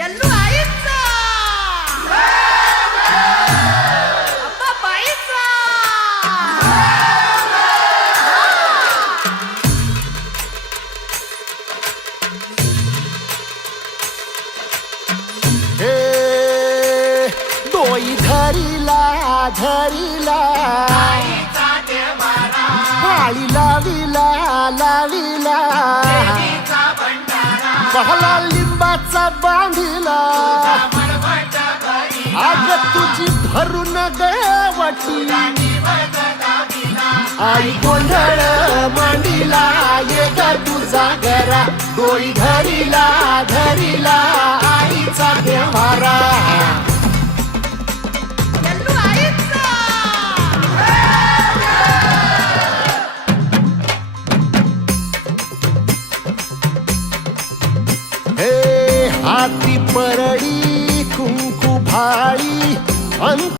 यल्लू आईचा अप्पा बाईचा डोई धरीला धरीला पाळी लाविला लाविला पहला लिंबाचा बांधिला आग तुझी भरून गवटी आई गोंधळ मांडीला ये ग तुझा घरा डोई धरीला धरीला आईचा देवारा यल्लू आईचा हे हाती परडी कुंकू भाळी